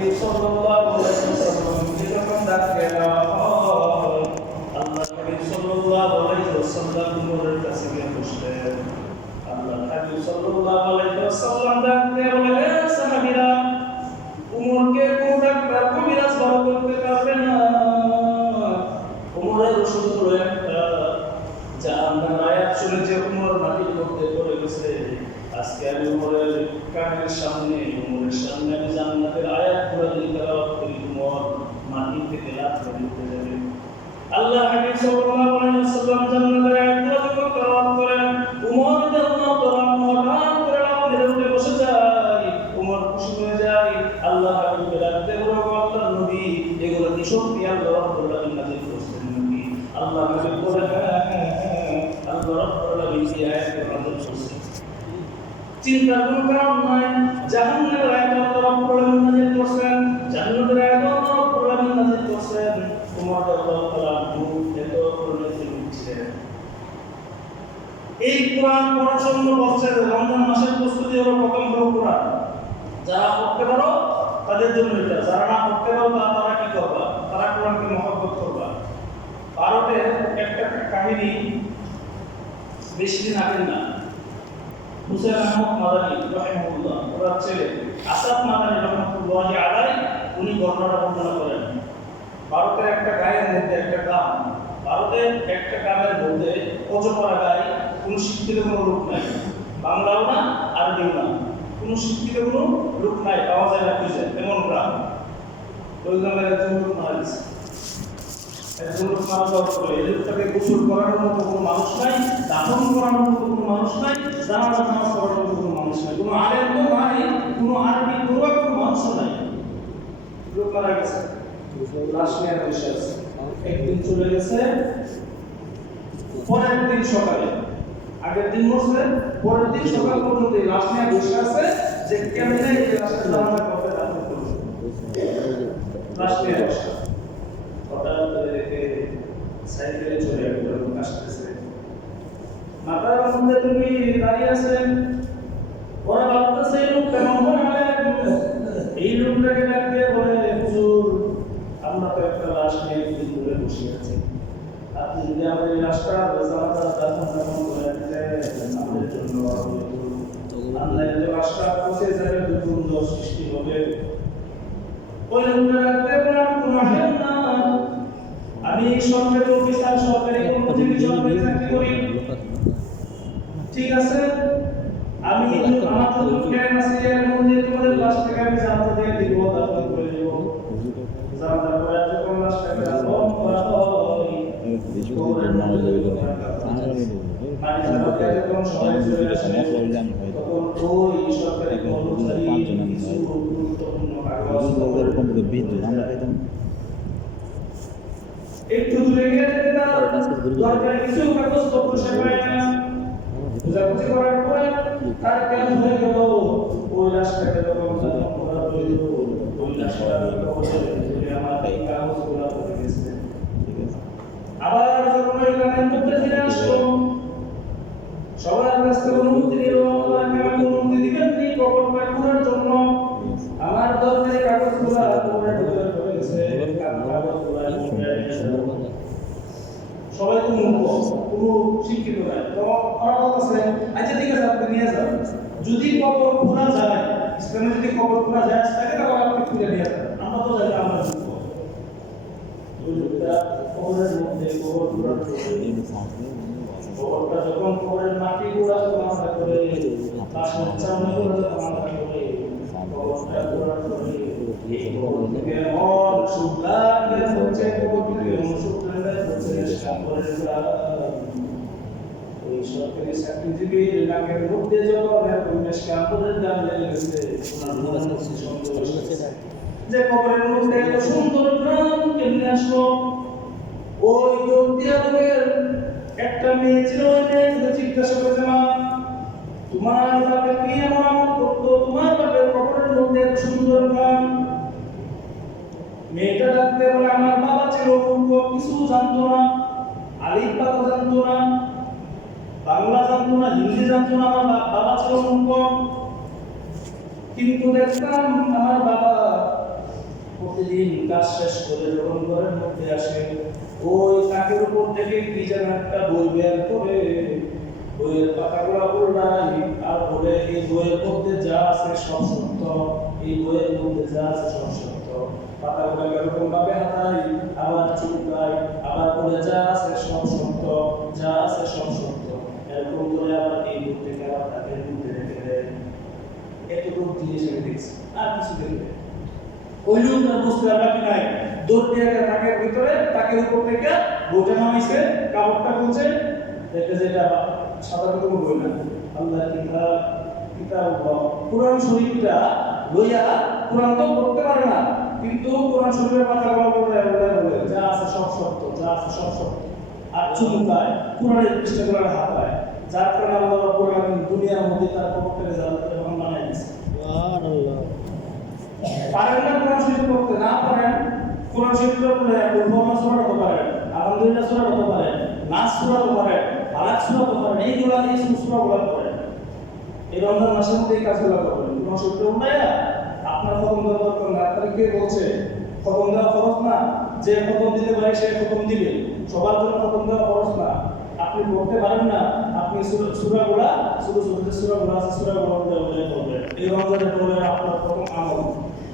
নবী সাল্লাল্লাহু আলাইহি ওয়াসাল্লাম যখন ডাকে আল্লাহ নবী সাল্লাল্লাহু আলাইহি ওয়াসাল্লাম উমরের কাছে গিয়ে বসলেন। আল্লাহ নবী সাল্লাল্লাহু আলাইহি ওয়াসাল্লাম ডাকতে বলে, সাহাবীরা, উমরকে কোন ডাক্তার কবিরাজ ভালো করতে পারবে না। উমরের ওষুধ হলো একটা, যা আমরা আয়াত শুনে যে উমর মাটির মধ্যে পড়ে গেছে। আজকে আমি উমরের কানের সামনে, উমরের সামনে আমি জান্নাতের আয়াতগুলো যদি তেলাওয়াত করি, উমর মাটি থেকে লাফ দিয়ে উঠে যাবে। আল্লাহ হাবিব সাল্লাল্লাহু আলাইহি ওয়াসাল্লাম জান্নাতের আয়াতগুলো যখন তেলাওয়াত করেন, উমর রাদিয়াল্লাহু আনহু হঠাৎ করে লাফ দিয়ে উঠে বসে যায়। উমর খুশি হয়ে যায়। আল্লাহ হাবিবকে ডাকতে বলে, আল্লাহর নবী, এগুলো কি সত্যি আল্লাহ রাব্বুল আলামিন নাযিল করেছেন নাকি? আল্লাহ হাবিব বলে, আল্লাহ রাব্বুল আলামিন এই আয়াতকে নাযিল করেছেন। চিন্তার কোনো কারণ নাই। জাহান্নামের আয়াত আল্লাহ রাব্বুল আলামিন নাযিল করেছেন, জান্নাতের আয়াত আল্লাহ রাব্বুল আলামিন নাযিল করেছেন। উমর রাদিয়াল্লাহু তাআলা এত পরিণতি ছিলেন। এই কোরআন পড়ার জন্য বছর রমজান মাসের প্রস্তুতি হলো প্রথম কোরআন। যারা পড়তে পারো তাদের জন্য এটা, যারা না পড়তে পারো তারা কি করবা? তারা কোরআনকে মহব্বত করবা। ভারতে একটা কাহিনী বেশি দিন আগে না, হুসেন আহমদ মাদানী রাহিমাহুল্লাহ, ওনার ছেলে আসাদ মাদানী রাহমাতুল্লাহি আলাইহি, উনি ঘটনাটা বর্ণনা করেন। ভারতের একটা গায়ের মধ্যে একটা গ্রাম, ভারতের একটা গ্রামের মধ্যে অজপাড়া গায়ে কোনো শিক্ষিত কোনো লোক নাই, বাংলাও না আরবিও না, কোনো শিক্ষিত কোনো লোক নাই, পাওয়া যায় না খুঁজে, এমন গ্রাম। ওই গ্রামের একজন লোক মারা গেছে। একজন লোক মারা যাওয়ার পরে এই লোকটাকে গোসল করানোর মতো কোনো মানুষ নাই, দাফন করানোর মতো কোনো মানুষ নাই, জানাজা নামাজ পড়ানোর মতো কোনো মানুষ নাই, কোনো আলেম তো নাই, কোনো আরবি পড়ুয়া কোনো মানুষও নাই। লোক মারা গেছে, লাশ নিয়ে বসে আছে। একদিন চলে গেছে, পরের দিন সকালে, আগের দিন মরছে, পরের দিন সকাল পর্যন্ত লাশ নিয়ে বসে আছে যে কেমনে এই লাশটা জানাজা করতে দাফন করবে। লাশ নিয়ে বসে হঠাৎ করে দেখে সাইকেলে চলে একটা লোক আসতেছে। মাথার মধ্যে তুমি দাঁড়িয়ে আছেন, ওরা ভাবতেছে এই লোক কেমন হয়, এই লোকটাকে ডাক দিয়ে বলে, হুজুর, আমরা তো একটা লাশ নিয়ে দিন ধরে বসে আছি, আপনি যদি আমাদের এই লাশটা জানাজা দাফন করে দিতেন আমাদের জন্য আল্লাহ এই লাশটা পৌঁছে যাবে, দুর্গন্ধ সৃষ্টি হবে। ওই লোকটা ডাক দিয়ে বলে, আমি কোনো আহেন না, আমি সরকারি অফিসার, সরকারি কর্মজীবী, সরকারি চাকরি করি। ঠিক আছে, আমি আমার তো জ্ঞান আছে, এর মধ্যে তোমাদের লাশটাকে আমি জানতে দিয়ে দিব, দাফন করে দিব। জানতে করে যখন লাশটাকে দাফন করা হয়, কবরের মধ্যে পানি ঝরাতে যখন সবাই চলে আসে, তখন ওই সরকারি কর্মচারী কিছু গুরুত্বপূর্ণ কাগজ একটু দূরে গিয়ে দরকারি কিছু কাগজপত্র সে পায় না। বুঝাবুঝি করার পরে তার কেন হয়ে গেল, ওই লাশটাকে যখন দাফন করা হইল, ওই লাশটার কবরে আমার এই কাগজগুলো পড়ে গেছে। আবার যখন ওই গ্রামের মধ্যে ফিরে আসলো, সবার কাছ থেকে অনুমতি নিল, আমাকে অনুমতি দিবেন নি কবরটা খোঁড়ার জন্য। আমার দরকারি কাগজগুলো কবরের ভিতরে পড়ে গেছে, সবাই তো মূর্খ, কোনো শিক্ষিত নাই। তো ওরা বলতেছে, আচ্ছা ঠিক আছে, আপনি নিয়ে যান, যদি কবর খোঁড়া যায়, ইসলামে যদি কবর খোঁড়া যায় তাহলে তাহলে আপনি খুঁজে নিয়ে যান, আমরা তো জানি আমরা মূর্খ। ওই লোকটা কবরের মধ্যে কবর খোঁড়ার কবরটা যখন কবরের মাটি গুঁড়া মাথা করে, লাশ উচ্চারণ করে মাথা করে, কবরটা খোঁড়ার করে এই কবর থেকে অন সুপ্লান বের হচ্ছে, কবর থেকে অন সুপ্লান বের হচ্ছে, সামনের গ্রাম। ওই সরকারি চাকরিজীবীর নাকের মধ্যে যখন পরিবেশ কাপড়ের দাম লেগে গেছে, যে কবরের মধ্যে এত সুন্দর গ্রাম কেমনে আসলো? ওই দৌড়িয়া লোকের একটা মেয়ে ছিল, ওই মেয়ে জিজ্ঞাসা করেছে, মা, তোমার বাপে কি এমন আমল করতো, তোমার বাপের কবরের মধ্যে এত সুন্দর গ্রাম? মেয়েটা ডাকতে বলে, আমার বাবা ছিল মূর্খ, কিছু জানতো না, আলিফ বাতা জানতো না, বাংলা জানতো না, হিন্দি জানতো না, আমার বাবা ছিল মূর্খ। কিন্তু দেখতাম আমার বাবা কাজ শেষ করে যখন ঘরের মধ্যে আসে, ওই তাকের উপর থেকে কি যেন একটা বই বের করে বইয়ের পাতাগুলো উল্টাই আর বলে এই বইয়ের মধ্যে যা আছে সব সত্য, এই বইয়ের মধ্যে যা আছে সব সত্য। পাতাগুলো এরকম ভাবে হাতাই, আবার চুলকাই, আবার বলে যা আছে সব সত্য, যা আছে সব সত্য। এরকম করে আবার এই বই থেকে আবার তাকে মধ্যে রেখে দেয়। এতটুকু জিনিস আমি দেখছি, আর কিছু দেখবে ওই লোকটা বুঝতে বাকি নাই, দৌড় দিয়ে তাকের ভিতরে তাকের উপর থেকে বইটা নামাইছে, কাপড়টা খুলছে, দেখে যেটা সাদা কোনো বই না, আল্লাহ কিতাব কিতাব কুরআন শরীফটা লইয়া কুরআন তো পড়তে পারে না, কিন্তু কুরআন শরীফের পাতাগুলো পড়ে বলে যা আছে সব সত্য, যা আছে সব সত্য। আর চুমকায় কুরআনের পৃষ্ঠাগুলো হাতায়, যার কারণে আল্লাহ রাব্বুল আলামিন দুনিয়ার মধ্যে তার পক্ষে রেজাল্ট এবং বানাই দিয়েছে। সুবহানাল্লাহ। পারেন না কোরআন শরীফ পড়তে, না পারেন কোরআন শরীফ পড়লে মুহাম্মদ সূরা পড়তে পারেন, আলহামদুলিল্লাহ সূরা পড়তে পারেন, নাস সূরা পড়তে পারেন, ফালাক সূরা পড়তে পারেন, এইগুলো দিয়ে সূরাগুলো পড়েন। এই রমজান মাসের মধ্যে এই কাজগুলো করবেন। কোরআন শরীফ পড়লে আপনার খতম দেওয়ার দরকার না। আপনাকে বলছে খতম দেওয়া ফরজ না, যে খতম দিতে পারে সে খতম দিবে, সবার জন্য খতম দেওয়া ফরজ না। আপনি পড়তে পারেন না, আপনি সূরাগুলো ছোট ছোট যে সূরাগুলো আছে সূরাগুলো পড়বেন। এই রমজানে পড়লে আপনার প্রথম আমল